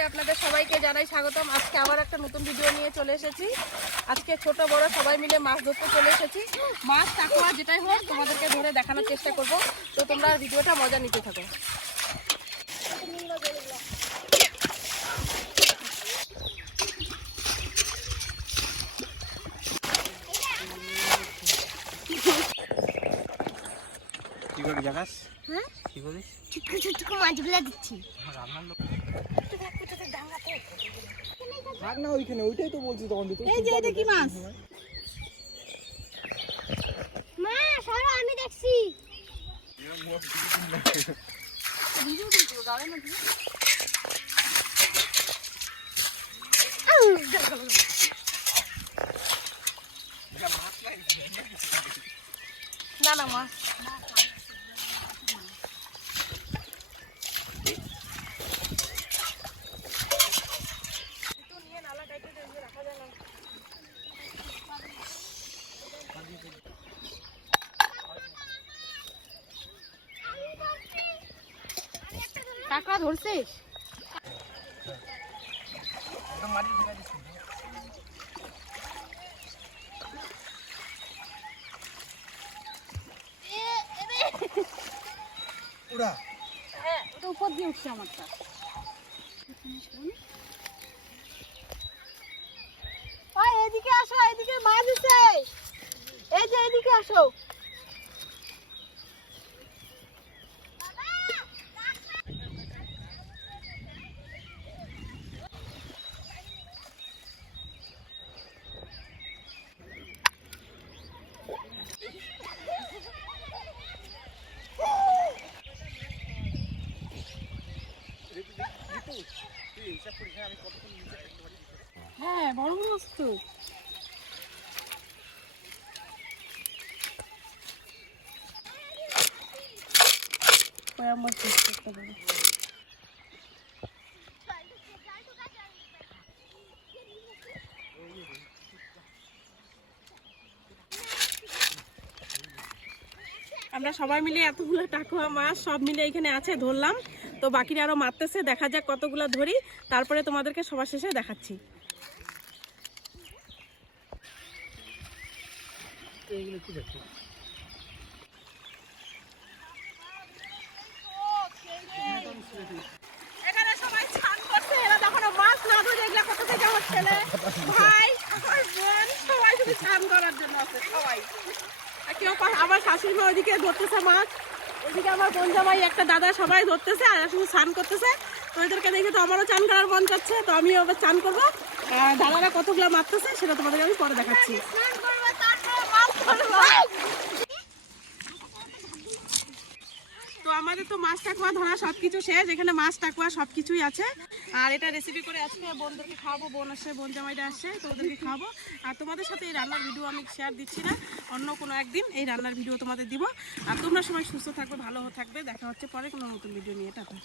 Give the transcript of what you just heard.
থেকে আপনাদের সবাইকে জানাই স্বাগতম। আজকে আবার একটা নতুন ভিডিও নিয়ে চলে এসেছি। আজকে ছোট বড় সবাই মিলে মাছ ধরতে চলে এসেছি। মাছ কাকুয়া যেটাই হোক তোমাদেরকে ধরে দেখানোর চেষ্টা করব, তো তোমরা ভিডিওটা মজা নিতে থাকো। কি করে জাগাস? হ্যাঁ কি করিস? ছোট্ট ছোট্ট মাছগুলো দিচ্ছি। রান্নার লোক থাক না ওইখানে, ওইটাই তো বলছি তখন দিতে। এই যে এটা কি মাছ? মা সরো, আমি দেখছি। না না মাছ কাঁকড়া ধরছিস? ওরা হ্যাঁ, ওটা উপর দিয়ে উঠছে আমারটা। ওই এদিকে আসো, এদিকে মাছ আছে। এই যে এদিকে আসো। হ্যাঁ, বড় মাছ তো। আমার চেষ্টা করবো। আমরা সবাই মিলে এতগুলো টাকুয়া মাছ সব মিলে এখানে আছে, ধরলাম। তো বাকিরা আরো মারতেছে, দেখা যাক কতগুলো ধরি, তারপরে তোমাদেরকে সবার শেষে দেখাচ্ছি। এখানে সবাই স্নান করছে, এরা যখন মাছ না ধরে এগুলা কোথা থেকে আমার ছেলে ভাই আমার বোন সবাই শুধু স্নান করার জন্য আছে সবাই। আর কেউ আমার শাশুড়ি মা ওইদিকে ধরতেছে মাছ, ওইদিকে আমার বোন জামাই একটা দাদা সবাই ধরতেছে আর শুধু স্নান করতেছে। তো এদেরকে দেখে তো আমারও চান করার মন চাচ্ছে, তো আমিও আবার চান করবো। আর দাদারা কতগুলো মারতেছে সেটা তোমাদেরকে আমি পরে দেখাচ্ছি। তো আমাদের তো মাছ টাকুয়া ধরা সবকিছু শেষ, এখানে মাছ টাকুয়া সবকিছুই আছে। আর এটা রেসিপি করে আজকে বোনদেরকে খাওয়াবো, বোন আসছে, বোন জামাইটা আসছে, তো ওদেরকে খাওয়াবো। আর তোমাদের সাথে এই রান্নার ভিডিও আমি শেয়ার দিচ্ছি না, অন্য কোনো একদিন এই রান্নার ভিডিও তোমাদের দিব। আর তোমরা সবাই সুস্থ থাকবে, ভালো থাকবে, দেখা হচ্ছে পরে কোনো নতুন ভিডিও নিয়ে। টাটা।